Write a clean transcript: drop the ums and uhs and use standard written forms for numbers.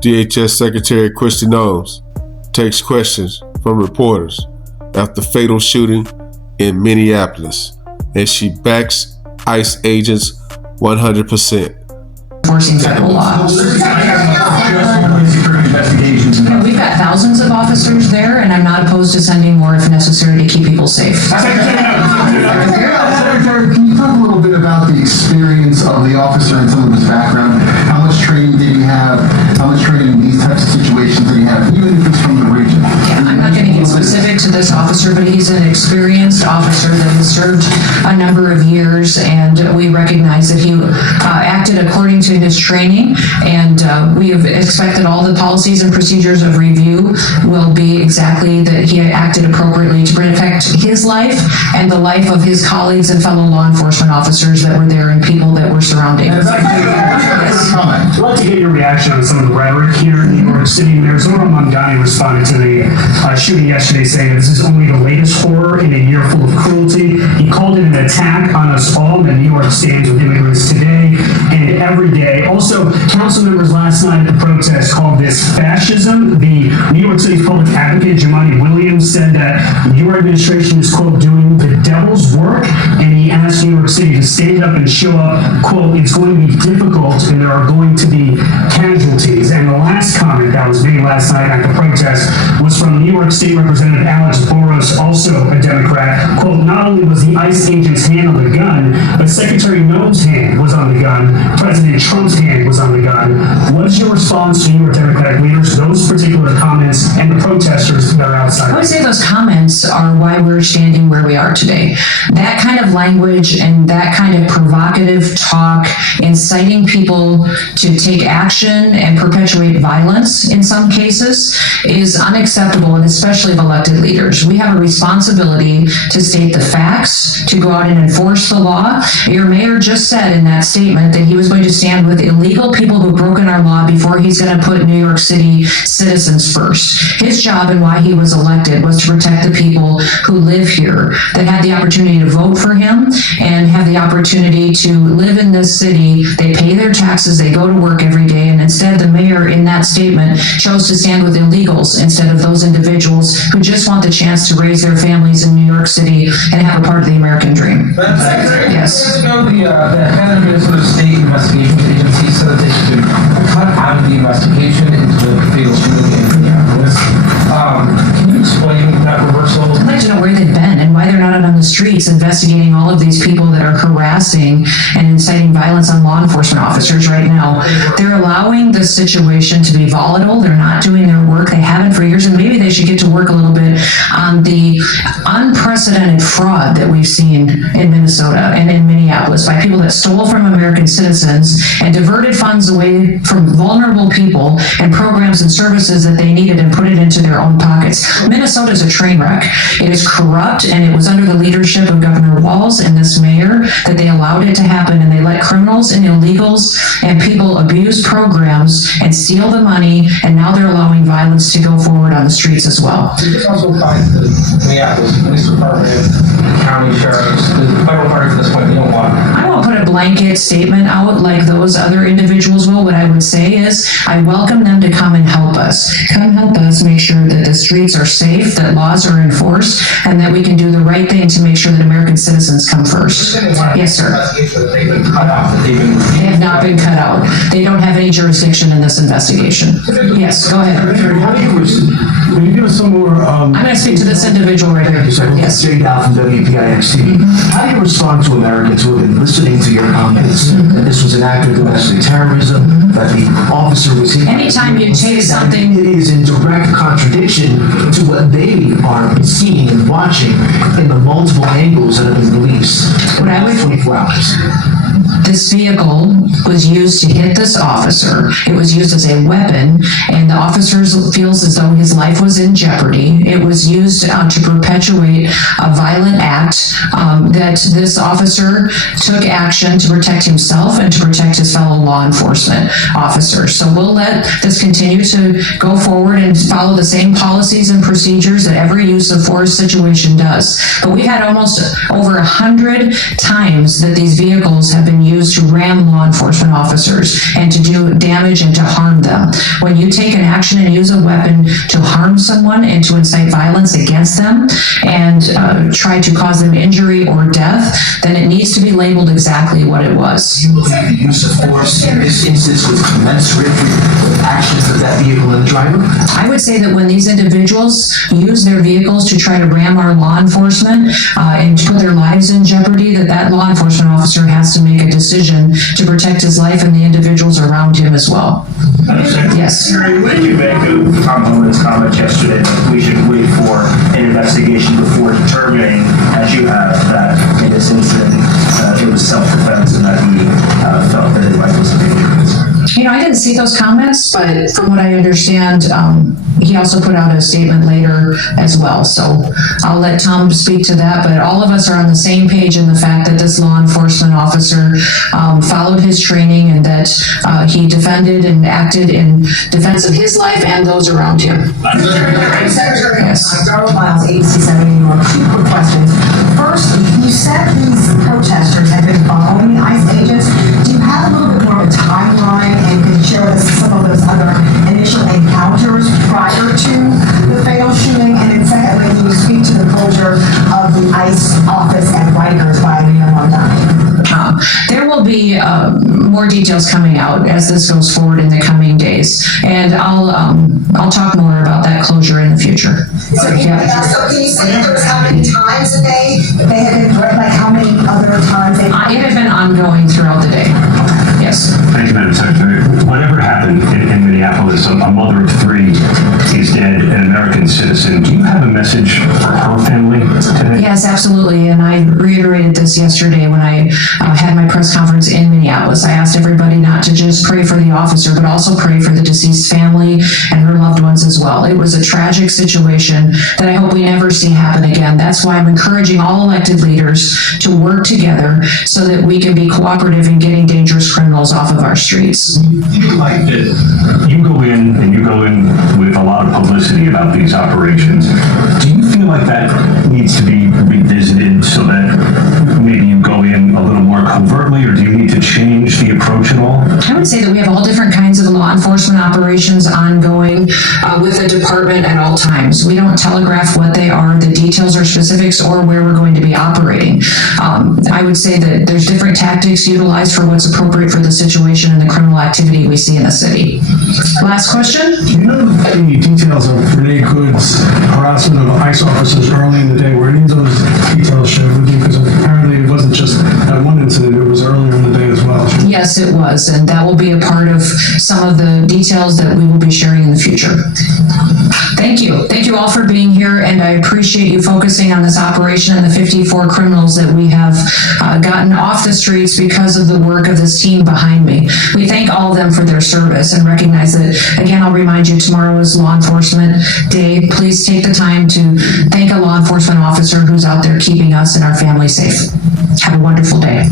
DHS Secretary Kristi Noem takes questions from reporters after fatal shooting in Minneapolis, and she backs ICE agents 100%. Enforcing federal law. We've got thousands of officers there, and I'm not opposed to sending more if necessary to keep people safe. Secretary, can you talk a little bit about the experience of the officer and some of his background? How much training did he have? How much training in these types of situations did he have, even if it's from the region? Yeah, I'm not going to get specific to this officer, but he's an experienced officer that has served a number of years, and we recognize that he acted according to his training, and we have expected all the policies and procedures of review will be exactly that he acted appropriately to protect his life and the life of his colleagues and fellow law enforcement officers that were there and people that were surrounding him. I'd like to get your reaction on some of the rhetoric here in New York City. Mayor Zohran Mamdani responded to the shooting yesterday, saying this is only the latest horror in a year full of cruelty. He called it an attack on us all, and New York stands with immigrants today and every day. Also, council members last night at the protest called this fascism. The New York City public advocate, Jumaane Williams, said that your administration is, quote, doing the devil's work, and he asked New York City to stand up and show up, quote, it's going to be difficult and there are going to be casualties. And the last comment that was made last night at the protest was from New York State Representative Alex Boros, also a Democrat. Quote, not only was the ICE agent's hand on the gun, but Secretary Noem's hand was on the gun. President Trump's hand was on the gun. What is your response to New York Democratic leaders, those particular comments, and the protesters that are outside? I would say those comments are why we're standing where we are today. That kind of language and that kind of provocative talk, inciting people to take action and perpetuate violence in some cases, is unacceptable, and especially of elected leaders. We have a responsibility to state the facts, to go out and enforce the law. Your mayor just said in that statement that he was going to stand with illegal people who've broken our law before he's going to put New York City citizens first. His job and why he was elected was to protect the people who live here, that had the opportunity to vote for him and have the opportunity to live in this city. They pay their taxes, they go to work every day, and instead the mayor in that statement chose to stand with illegals instead of those individuals who just want the chance to raise their families in New York City and have a part of the American dream. Yes. The head of Minnesota State Investigation Agency said that they should cut out of the investigation into the fatal shooting in Minneapolis. Can you explain that reversal? I'd like to know where they've been and why they're not out on the streets investigating all of these people that are harassing and inciting violence on law enforcement officers right now. They're allowing the situation to be volatile. They're not doing their work. They haven't for years, and maybe they should get to work a little bit on the unprecedented fraud that we've seen in Minnesota and in Minneapolis by people that stole from American citizens and diverted funds away from vulnerable people and programs and services that they needed and put it into their own pockets. Minnesota is a train wreck. It is corrupt, and it was under the leadership of Governor Walz and this mayor that they allowed it to happen, and they let criminals and illegals and people abuse programs and steal the money, and now they're allowing violence to go forward on the streets as well. This also applies to Minneapolis Police Department, county sheriffs, the federal parties at this point, they don't want. I won't put a blanket statement out like those other individuals will. What I would say is I welcome them to come and help us. Come help us make sure that the streets are safe, that laws are enforced, and that we can do the right thing to make sure that American citizens come first. Yes, sir. They've been cut out. They have not been cut out. They don't have any jurisdiction in this investigation. Yes, go ahead. Can you give us some more? I'm going to speak to this individual right here. Yes. Jay Dow from WPIX-TV. How do you respond to Americans who have been listening to your comments that this was an act of domestic terrorism, that the officer was hit? Anytime you take something, it is in direct contradiction to what they are seeing and watching in the multiple angles that have been released in the last 24 hours. This vehicle was used to hit this officer. It was used as a weapon, and the officer feels as though his life was in jeopardy. It was used to perpetuate a violent act that this officer took action to protect himself and to protect his fellow law enforcement officers. So we'll let this continue to go forward and follow the same policies and procedures that every use of force situation does. But we had almost over 100 times that these vehicles have been used to ram law enforcement officers and to do damage and to harm them. When you take an action and use a weapon to harm someone and to incite violence against them and try to cause them injury or death, then it needs to be labeled exactly what it was. You believe the use of force in this instance was commensurate with the actions of that vehicle and the driver? I would say that when these individuals use their vehicles to try to ram our law enforcement and to put their lives in jeopardy, that law enforcement officer has to make a decision to protect his life and the individuals around him as well. Yes. What did you make of Tom Homan's comment yesterday that we should wait for an investigation before determining, as you have, that in this incident it was self-defense and that he felt that his life was in danger? I didn't see those comments, but from what I understand, he also put out a statement later as well. So I'll let Tom speak to that, but all of us are on the same page in the fact that this law enforcement officer followed his training and that he defended and acted in defense of his life and those around him. Secretary, Yes. Darrell Miles, ABC 70 New York. Two quick questions. First, you said these protesters have been following the ICE agents. Do you have a little bit more of a timeline and could you share with us some of those other initial encounters prior to the fatal shooting? And then secondly, can you speak to the closure of the ICE office at Rikers by Mayor Mondani? There will be more details coming out as this goes forward in the coming days, and I'll talk more about that closure in the future. So can you say if there was how many times a day they had been, like how many other times they? It had been ongoing throughout the day. Yes. Thank you, Madam Secretary. Whatever happened in Minneapolis, a mother of three is dead, an American citizen. Do you have a message for her family today? Yes, absolutely. And I reiterated this yesterday when I had my press conference in Minneapolis. I asked everybody not to just pray for the officer, but also pray for the deceased family and her loved ones as well. It was a tragic situation that I hope we never see happen again. That's why I'm encouraging all elected leaders to work together so that we can be cooperative in getting dangerous criminals off of our streets. You like that you go in with a lot of publicity about these operations. Do you feel like that needs to be revisited so that maybe you go in a little more covertly, or do you need to change the approach at all? I would say that we have all different kinds of law enforcement operations ongoing with the department at all times. We don't telegraph what they are, the details or specifics, or where we're going to be operating. I would say that there's different tactics utilized for what's appropriate for the situation and the criminal activity we see in the city. Last question? Do you know any details of Renee Good's harassment of ICE officers early in the day? Were any of those details shared with you? Because apparently it wasn't just that one incident, it was earlier in the day as well. Yes, it was, and that will be a part of some of the details that we will be sharing in the future. Thank you. Thank you all for being here, and I appreciate you focusing on this operation and the 54 criminals that we have gotten off the streets because of the work of this team behind me. We thank all of them for their service and recognize that, again, I'll remind you, tomorrow is Law Enforcement Day. Please take the time to thank a law enforcement officer who's out there keeping us and our family safe. Have a wonderful day.